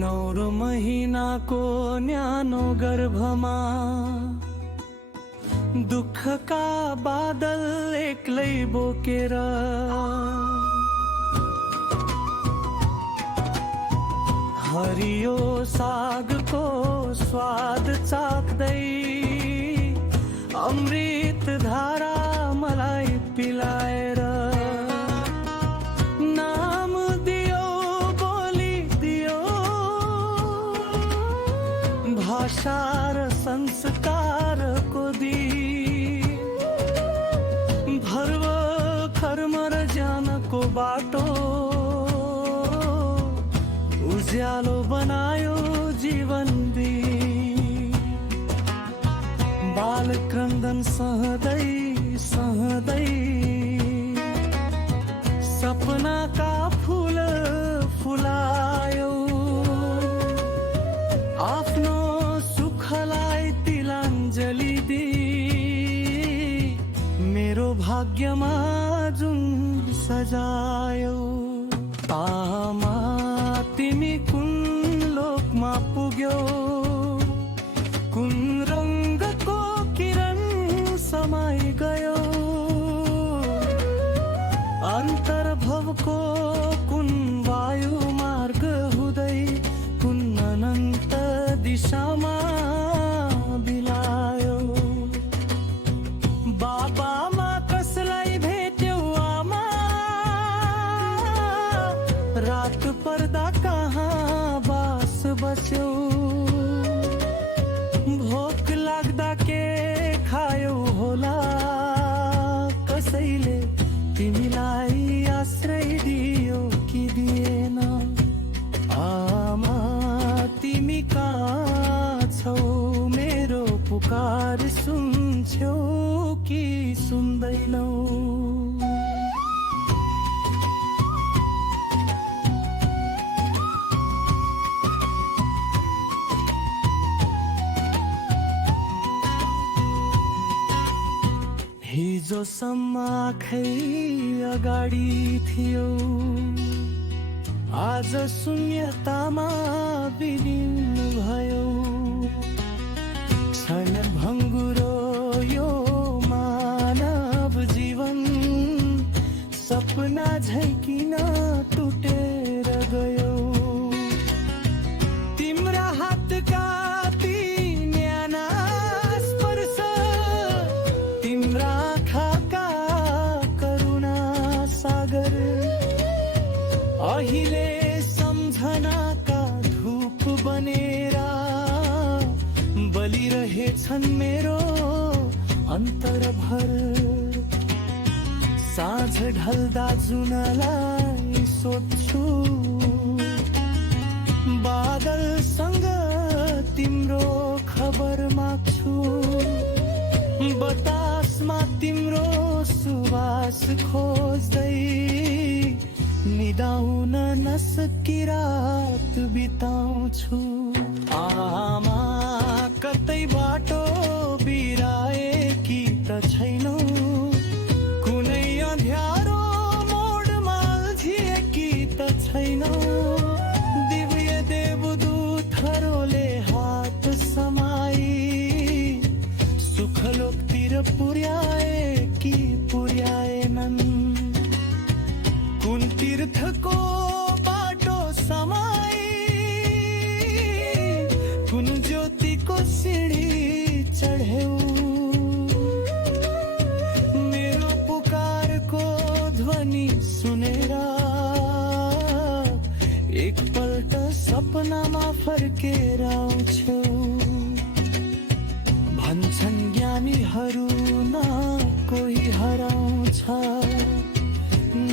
9 महिनाको न्यानो गर्भमा दुःखका बादल एक्लै बोकेर हरियो सागको स्वाद चाख्दै अमृत धारा मलाई पिलाएर नाम दियो बोली दियो भाषा र संस्कारको भर्खर मर जानको बाटो उज्यालो बनायो जीवन बाल क्रन्दन सहदै सहदै सपनाका फूल फुलायो आफ्नो सुखलाई तिलाञ्जली दी मेरो भाग्यमा जुन सजायो आमा तिमी कुन लोकमा पुग्यौ कुन रङ्गको किरण समाइ गयो अन्तर्भवको कुन वायु मार्ग हुँदै कुन अनन्त दिशामा बिलायो बाबामा कसलाई भेट्यौ आमा रात पर्दा कहाँ बास बस्यौ भोक लाग्दा के खायौ होला कसैले तिमीलाई आश्रय दियो कि दिएन आमा तिमी कहाँ छौ मेरो पुकार सुन्छौ कि सुन्दैनौ हिजोसम्म आँखै अगाडि थियो आज शून्यतामा विलीन भयो क्षण भङ्गुरो यो मानव जीवन सपना झैकिन टुटेर गयो तिम्रा हातका ती न्याना स्पर्श तिम्रा आँखाका करुणा सागर अहिले सम्झनाका धूप बनेर बलिरहेछन् मेरो अन्तरभर साँझ ढल्दा जुनलाई सोध्छु बादलसँग तिम्रो खबर माग्छु बतासमा तिम्रो सुवास खोज्दै निदाउन नसकी रात बिताउँछु आमा कतै बाटो बिराए कि त छैनौ कुनै अँध्यारो मोडमा अल्झिए कि त छैनौ दिव्य देवदूतहरूले हात समाई सुखलोकतिर पुर्याए कि पुर्याएनन् कुन तीर्थको बाटो समाई कुन ज्योतिको सिँढी चढ्यौ मेरो पुकारको ध्वनि सुनेर एकपल्ट सपनामा फर्केर आउँछौ भन्छन् ज्ञानीहरू न कोही हराउँछ न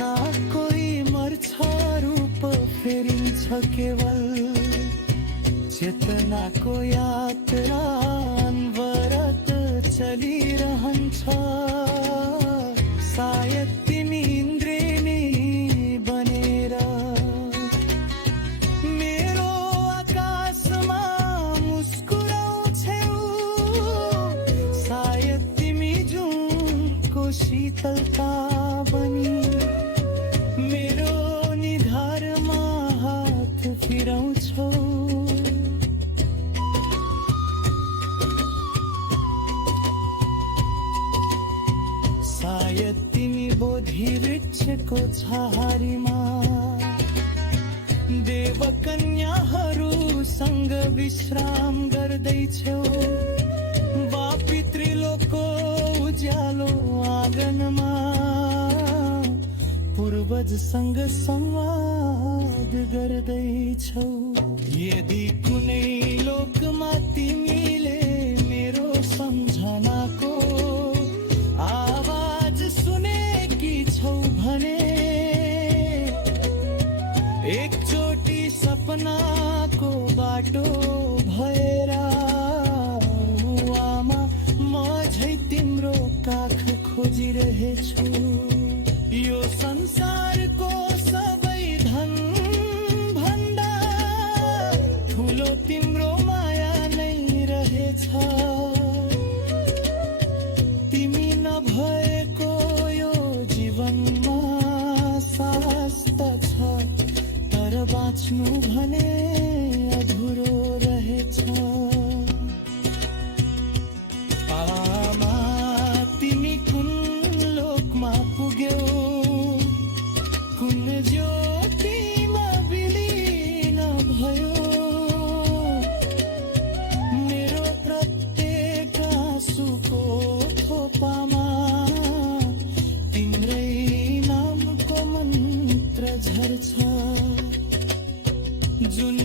कोही मर्छ रूप फेरिन्छ केवल चेतनाको यात्रा अनवरत चलिरहन्छ सायद तिमी इन्द्रेणी बनेर मेरो आकाशमा मुस्कुराउँछौ सायद तिमी जुनको शीतलता बनी मेरो निधारमा हात फिराउँछ छौ। सायद तिमी बोधि वृक्षको छहारीमा देवकन्याहरूसँग विश्राम गर्दैछौ। बा पितृलोकको उज्यालो आँगनमा पूर्वजसँग संवाद गर्दैछौ। यदि कुनै लोकमा तिमीले मेरो सम्झनाको आवाज सुनेकी छौ भने एकचोटि सपनाको बाटो भएर आमा म झै तिम्रो काख खोजिरहेछु। यो संसारको सबै धन भन्दा ठुलो तिम्रो माया नै रहेछ। तिमी नभएको यो जीवनमा साहस त छ, तर बाँच्नु भने अधुरो रहेछ। आमा तिमी कुन लोकमा पुग्यौ, कुन ज्योतिमा विलीन भयो। मेरो प्रत्येक आँसुको थोपामा तिम्रै नामको मन्त्र झर्छ। जुन